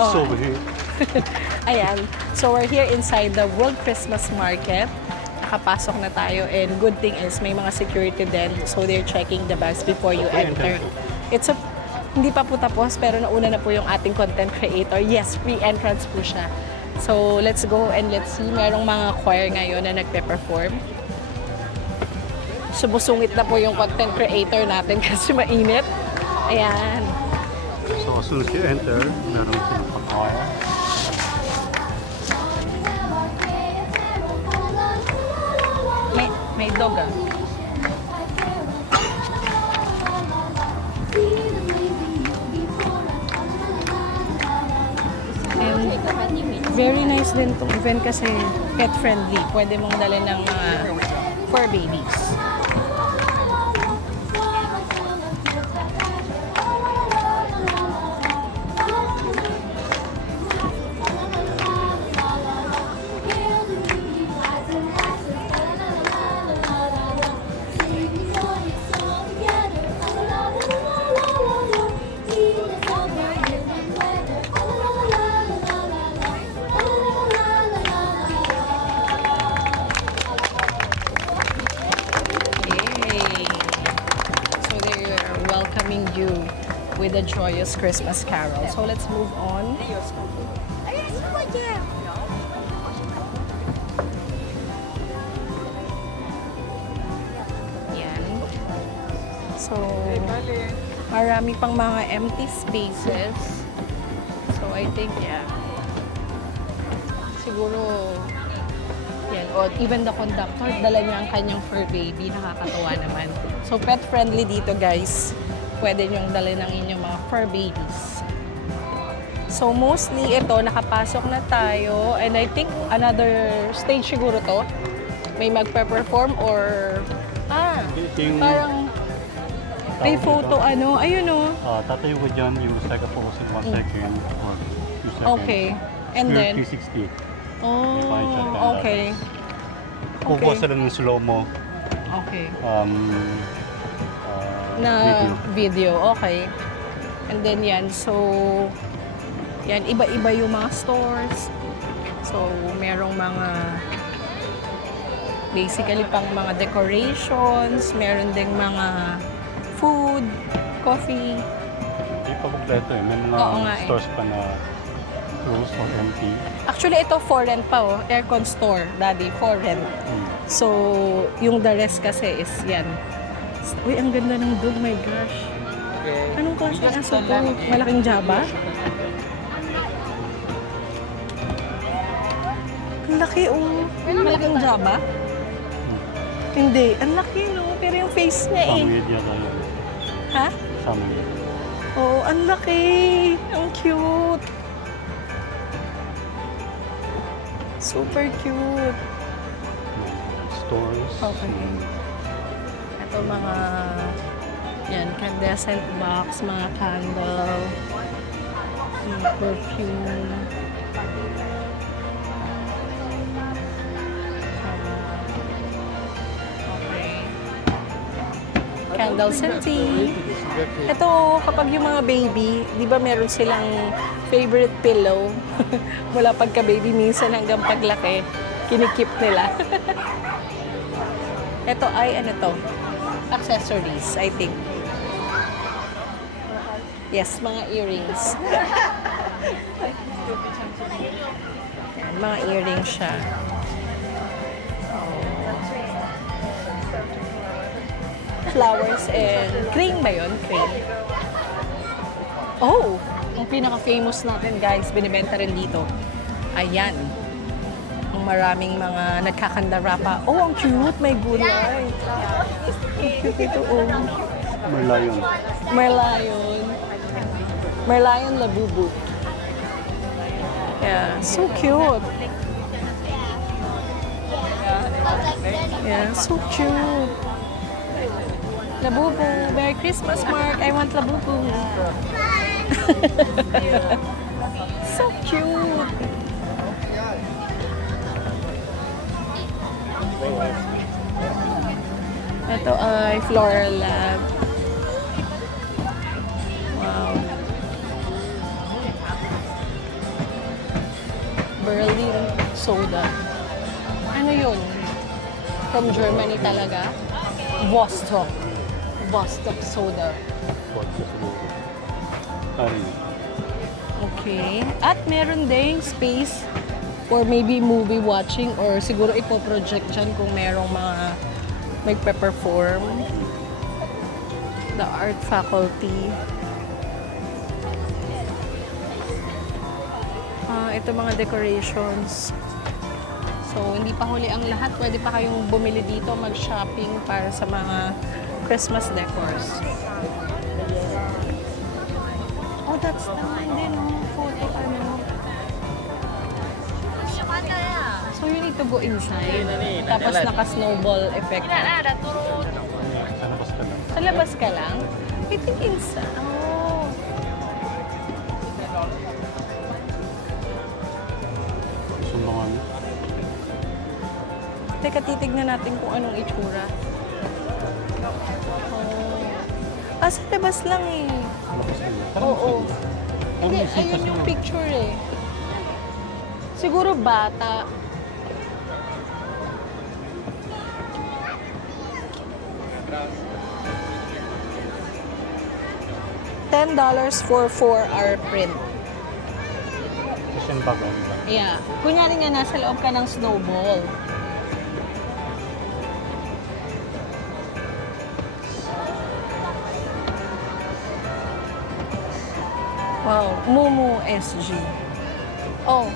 Oh. So here. Ayan. So we're here inside the World Christmas Market. Nakapasok na tayo and good thing is may mga security din. So they're checking the bags before you enter. Hindi pa po tapos pero nauna na po yung ating content creator. Yes, free entrance po siya. So let's go and let's see. Merong mga choir ngayon na nagpe-perform. Sumusungit na po yung content creator natin kasi mainit. Ayan. So as soon as you enter, meron silang pang-choir. May dog ah. And very nice din tong event kasi pet friendly. Pwede mong dalhin ng mga fur babies. You with a joyous Christmas carol. So let's move on. Yan. So marami pang mga empty spaces. So I think siguro yan. O even the conductor, dala niya ang kanyang fur baby. Nakakatawa naman. So pet friendly dito guys. Pwede nyong dalhin ng inyong mga fur babies. So mostly ito, nakapasok na tayo. And I think another stage siguro to. May magpe-perform or parang may photo ayun o. Tatayo ko dyan, you take a pose in 1 second or 2 seconds. Okay. And then? 360. Oh, okay. Kukuha sila ng slow-mo. Okay. Na video. Okay. And then yan, so yan, iba-iba yung mga stores. So, merong mga basically pang mga decorations, meron ding mga food, coffee. Hindi pa kompleto eh. May mga stores pa na closed or empty. Actually, ito for rent pa aircon store, daddy, for rent. So, yung the rest kasi is yan. Uy, ang ganda ng dog, my gosh. Anong klase ng aso to? Malaking jaba? Ang laki, malaking jaba? Hindi, ang laki, no? Pero yung face niya Samid yata yun. Ha? Samid. Oo, ang laki. Ang cute. Super cute. Stores. Okay. Ito mga, incandescent box, mga candle, mga perfume. Okay. Candles and tea. Ito, kapag yung mga baby, di ba meron silang favorite pillow? Mula pagka-baby, minsan hanggang paglaki, kinikip nila. Ito ay, accessories, I think. Yes, mga earrings. Yan, mga earrings siya. Flowers and crane ba yun? Crane. Oh! Ang pinaka-famous natin, guys, binibenta rin dito. Ayan. Ang maraming mga nagkakandara pa. Oh, ang cute! May gulay. Ang cute ito, Merlion. Merlion. Merlion Labubu. Yeah, so cute. Yeah, so cute. Labubu. Merry Christmas, Mark. I want Labubu. So cute. Ito ay Floral Lab. Wow. Berlin soda. Ano yun? From Germany talaga? Vostok. Vostok soda. Vodka siguro. Ano? Okay. At meron ding space for maybe movie watching or siguro ipoproject dyan kung merong mga magpe-perform. The art faculty. Ito mga decorations. So, hindi pa huli ang lahat. Pwede pa kayong bumili dito, mag-shopping para sa mga Christmas decors. Oh, that's naman din, oh. Photo, ano. So, you need to go inside. Tapos naka-snowball effect. Sa labas ka lang. Sa labas ka lang? I think inside. Oh. Gusto mo nga ano? Teka, titignan natin kung anong itsura. Oh. Sa labas lang eh. Labas ka lang. Oo. Hindi, Ano, isipas ayun yung mo? picture eh. Siguro bata. $10 for 4-hour print. Kasi yung bago. Yeah. Kunyari nga nasa loob ka ng snowball. Wow, Momo SG. Oh,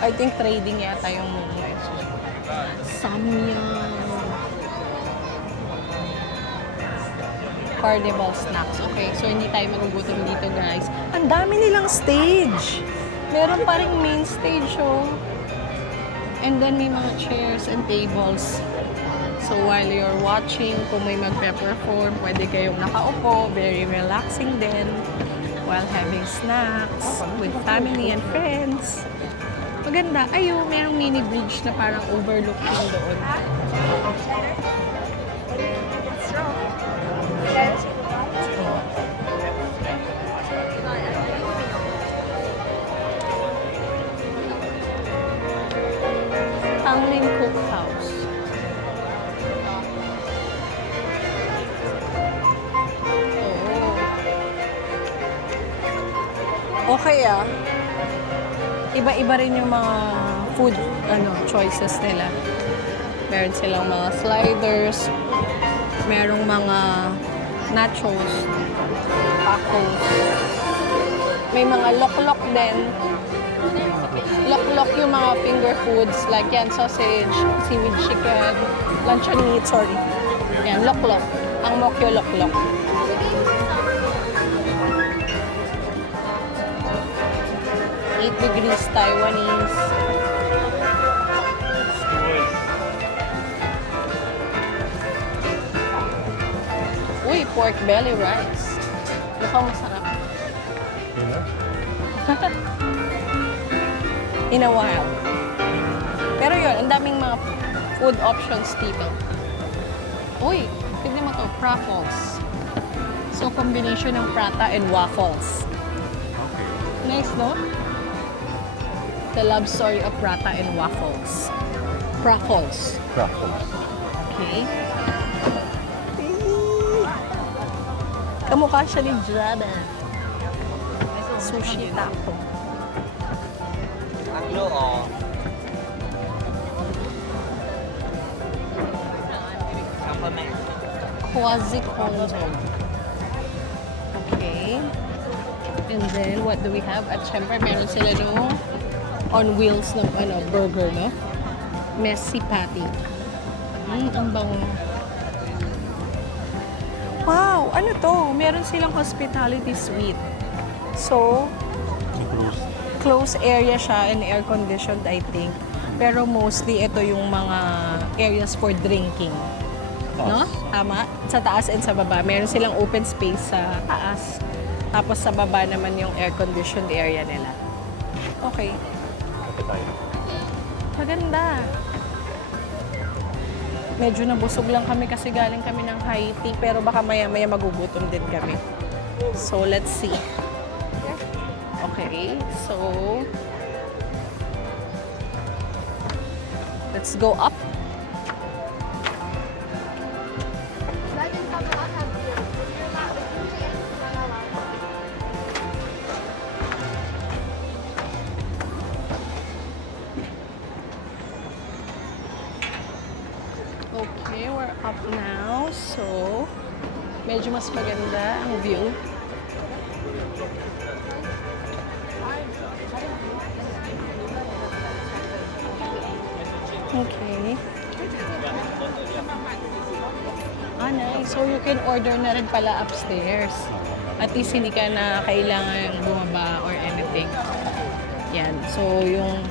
I think trading yata yung Momo SG. Samyang. Carnival snacks. Okay, so hindi tayo magugutom dito, guys. Ang dami nilang stage. Meron pa ring main stage, oh. And then may mga chairs and tables. So while you're watching, kung may magpe-perform, pwede kayong nakaupo. Very relaxing din. While having snacks with family and friends. Maganda. Ayun, merong mini bridge na parang overlooking doon. Tanglin Cookhouse. Okay ah. Iba-iba rin yung mga food choices nila. Meron silang mga sliders, merong mga nachos, tacos. May mga lok-lok din. Lok-lok yung mga finger foods like yan, sausage, seaweed chicken, luncheon meat, sorry. Yan, lok-lok. Ang mokyo lok-lok. 8 degrees Taiwanese. Uy, pork belly rice. Mukhang masarap. In a while. Pero yun, ang daming mga food options dito. Uy, tignan mo to, Praffles. So, combination ng prata and waffles. Okay. Nice, no? The love story of prata and waffles. Praffles. Crackles. Okay. Kamukha siya ni Jada. Sushi taco. Tatlo o. Quasi Konzo. Okay. And then, what do we have? At syempre, meron sila no on wheels ng burger, no? Messy patty. Ang bango. Wow! Ano to? Meron silang hospitality suite. So, closed area siya and air-conditioned, I think. Pero mostly, ito yung mga areas for drinking. No? Tama? Sa taas and sa baba. Meron silang open space sa taas. Tapos sa baba naman yung air-conditioned area nila. Okay. Kape tayo. Maganda. Medyo nabusog lang kami kasi galing kami ng Haiti. Pero baka maya-maya magugutom din kami. So, let's see. Okay. So, Let's go up. Okay, we're up now. So, medyo mas maganda ang view. Okay. Nice. So, you can order na rin pala upstairs. At least hindi ka na kailangan bumaba or anything. Yan. So, yung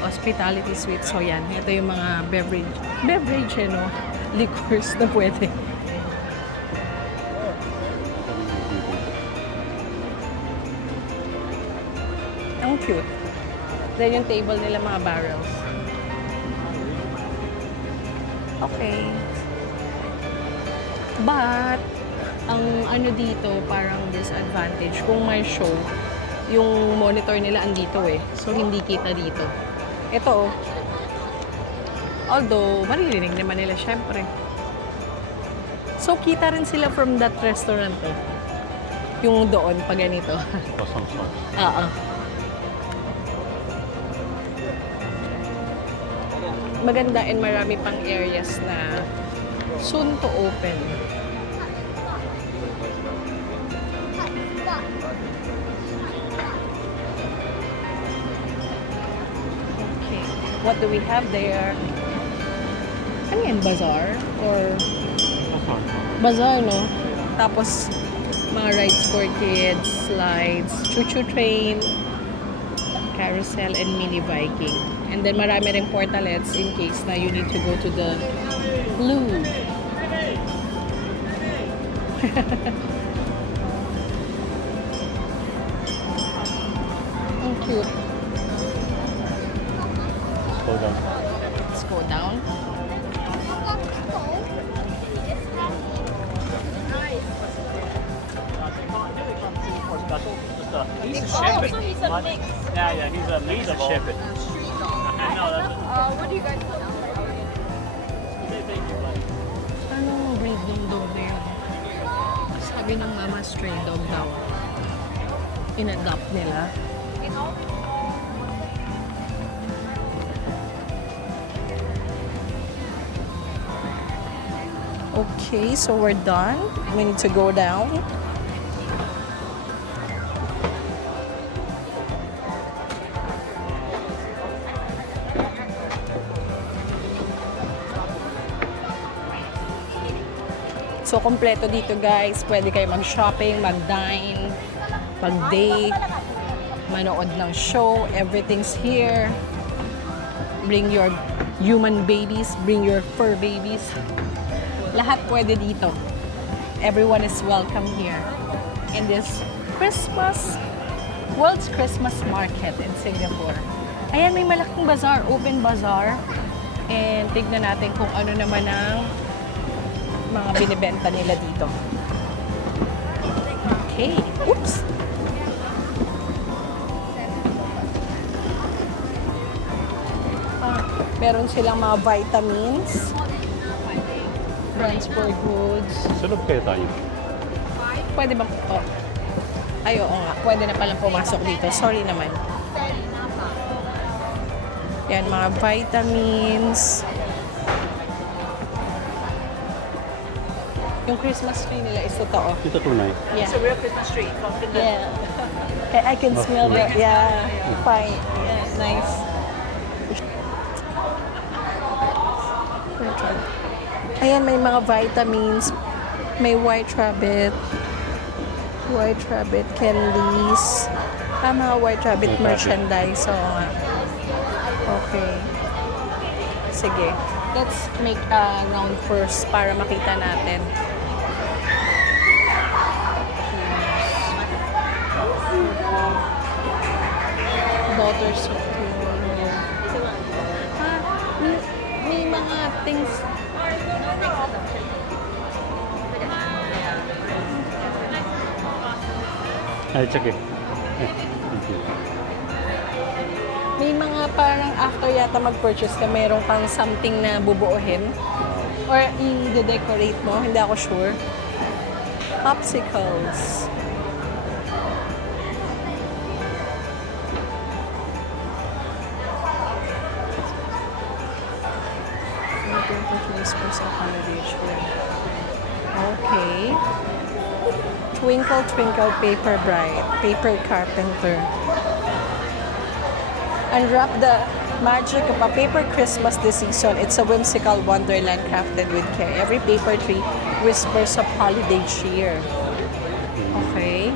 hospitality suite. So, yan. Ito yung mga beverage. Beverage, no? Liquors na pwede. Ang cute. Then yung table nila, mga barrels. Okay. But, ang ano dito, parang disadvantage. Kung may show, yung monitor nila andito eh. So, hindi kita dito. Ito, although, maririnig naman nila syempre. So, kita rin sila from that restaurant eh. Yung doon, pa ganito. Awesome sauce. Oo. Maganda and marami pang areas na soon to open. Okay. What do we have there? Ano yan? Bazaar? Or bazaar, no? Tapos, mga rides for kids, slides, choo-choo train, carousel, and mini Viking. And then marami rin portalets in case na you need to go to the loo. Ang cute. Slow down. Let's go down. He's a shepherd. Yeah, he's a shepherd. I know that's What do you guys put down? Anong breed ng dog na yun? Sabi ng mama, stray dog daw. In-adopt nila. Okay, so we're done. We need to go down. So, kompleto dito guys. Pwede kayo mag-shopping, mag-dine, mag-date, manood ng show. Everything's here. Bring your human babies, bring your fur babies. Lahat pwede dito. Everyone is welcome here in this World's Christmas Market in Singapore. Ayan, may malaking bazaar, open bazaar. And tignan natin kung ano naman ang mga binibenta nila dito. Okay. Oops! Meron silang mga vitamins, transport goods. Sulog kayo tayo. Pwede ba? Oh. Ay, oo nga. Pwede na palang pumasok dito. Sorry naman. Yan, mga vitamins. Yung Christmas tree nila is totoo. Ito tunay. Yeah. It's a real Christmas tree. Yeah. I can smell that. Yeah. Fine. Yeah. Nice. Ayan, may mga vitamins. May white rabbit. White rabbit candies. Mga white rabbit merchandise. So, nga. Okay. Sige. Let's make a round first para makita natin. Daughters of Tomorrow. May mga things. Ay, it's okay. Thank you. May mga parang after yata mag-purchase ka, meron kang something na bubuuhin. Or i-decorate mo, hindi ako sure. Popsicles. Okay. Twinkle, twinkle, paper bride. Paper carpenter. Unwrap the magic of a paper Christmas this season. It's a whimsical wonderland crafted with care. Every paper tree whispers of holiday cheer. Okay.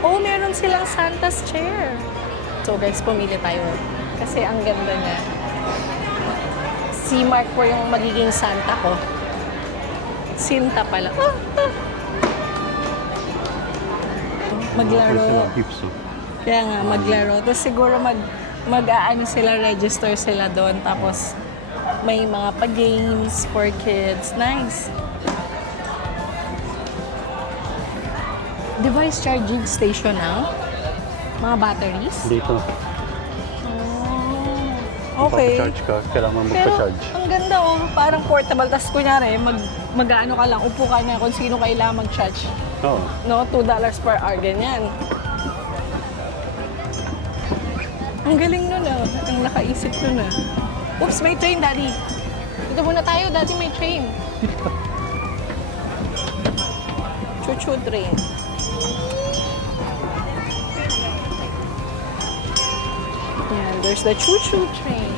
Oh, meron silang Santa's chair. So guys, pumili tayo. Kasi ang ganda niya. Si Mark po yung magiging Santa ko. Sinta pala. Maglaro. Kaya nga, maglaro. Tapos siguro mag-aano sila, register sila doon. Tapos may mga pa-games for kids. Nice. Device charging station na. Mga batteries. Dito. Oh, okay. Pag-charge ka, kailangan mo Pero magpa-charge. ang ganda oh, parang portable. Tapos kunyari, mag-ano ka lang, upo ka na kung sino kailangan mag-charge. Oo. No, $2 per hour, ganyan. Ang galing nun ah. Ang nakaisip nun ah. Oops, may train, Daddy. Dito muna tayo, Daddy, may train. Choo-choo train. Yan, there's the choo-choo train.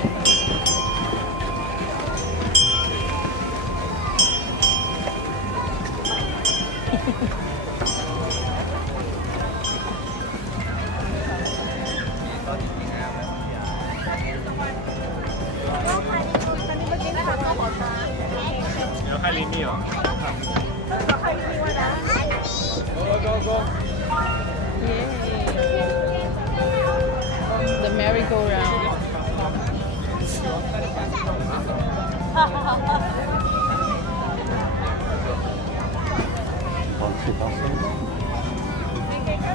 Yay! The merry-go-round.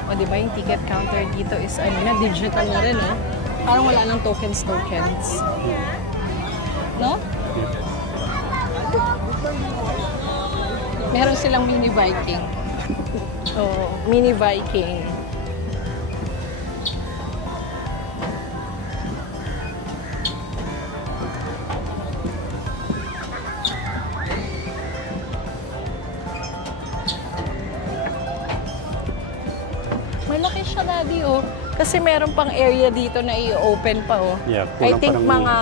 O, di ba yung ticket counter dito is ano na, digital na rin, oh. Parang wala nang tokens. No? Meron silang mini Viking. Oh, mini Viking. Malaki siya, Daddy, oh. Kasi meron pang area dito na i-open pa, oh. Yeah, I kulang think pa ng mga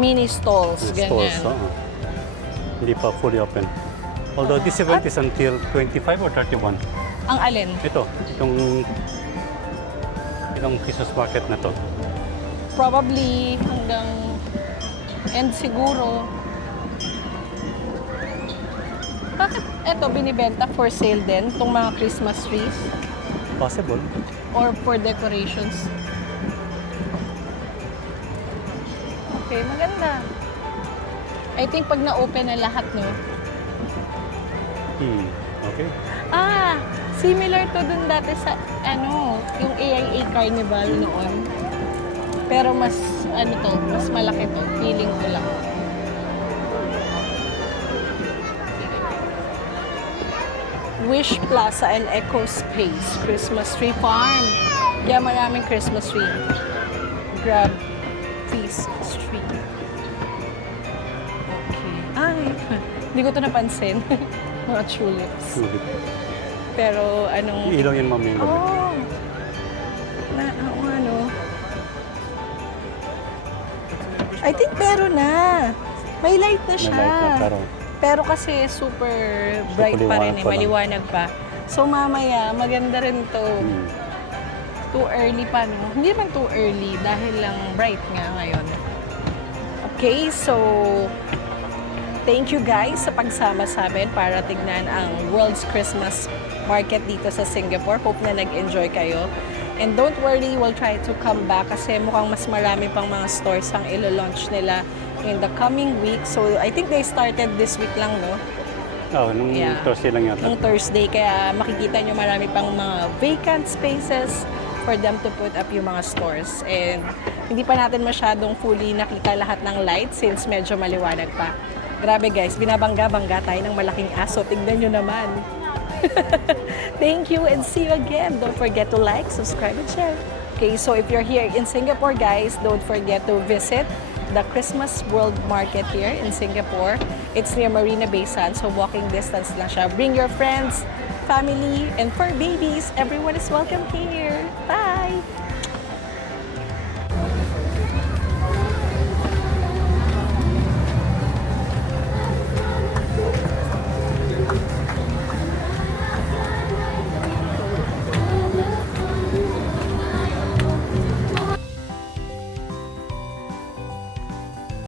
mini stalls, ganyan. Stores, oo. Hindi pa fully open. Although this event is until 25 or 31. Ang alin? Ito, itong Christmas market na to. Probably hanggang end siguro. Bakit eto binibenta for sale din, itong mga Christmas trees? Possible. Or for decorations? Okay, maganda. I think pag na-open na lahat, no? Okay. Ah, similar to dun dati sa, ano, yung AIA Carnival noon. Pero mas, ano to, mas malaki to. Feeling ko lang. Wish Plaza and Eco Space Christmas Tree Farm. Kaya maraming Christmas tree. Grab Feast Street. Okay. Ay, hindi ko to napansin. Mga tulips. Pero anong... Ilaw yan mamaya yung gabi. Oh! Ano? I think meron na. May light na May siya. light na, Pero kasi super bright pa rin eh. Maliwanag pa. So mamaya, maganda rin to. Too early pa, no? Hindi naman too early dahil lang bright nga ngayon. Okay, so thank you guys sa pagsama sa amin para tignan ang World's Christmas Market dito sa Singapore. Hope na nag-enjoy kayo. And don't worry, we'll try to come back kasi mukhang mas marami pang mga stores ang ilo-launch nila in the coming week. So I think they started this week lang, no? Nung Thursday lang yata. Nung Thursday, kaya makikita nyo marami pang mga vacant spaces for them to put up yung mga stores. And hindi pa natin masyadong fully nakita lahat ng lights since medyo maliwanag pa. Grabe guys, binabangga-bangga tayo ng malaking aso. Tignan nyo naman. Thank you and see you again. Don't forget to like, subscribe, and share. Okay, so if you're here in Singapore, guys, don't forget to visit the Christmas World Market here in Singapore. It's near Marina Bay Sands, so walking distance lang siya. Bring your friends, family, and fur babies. Everyone is welcome here. Bye!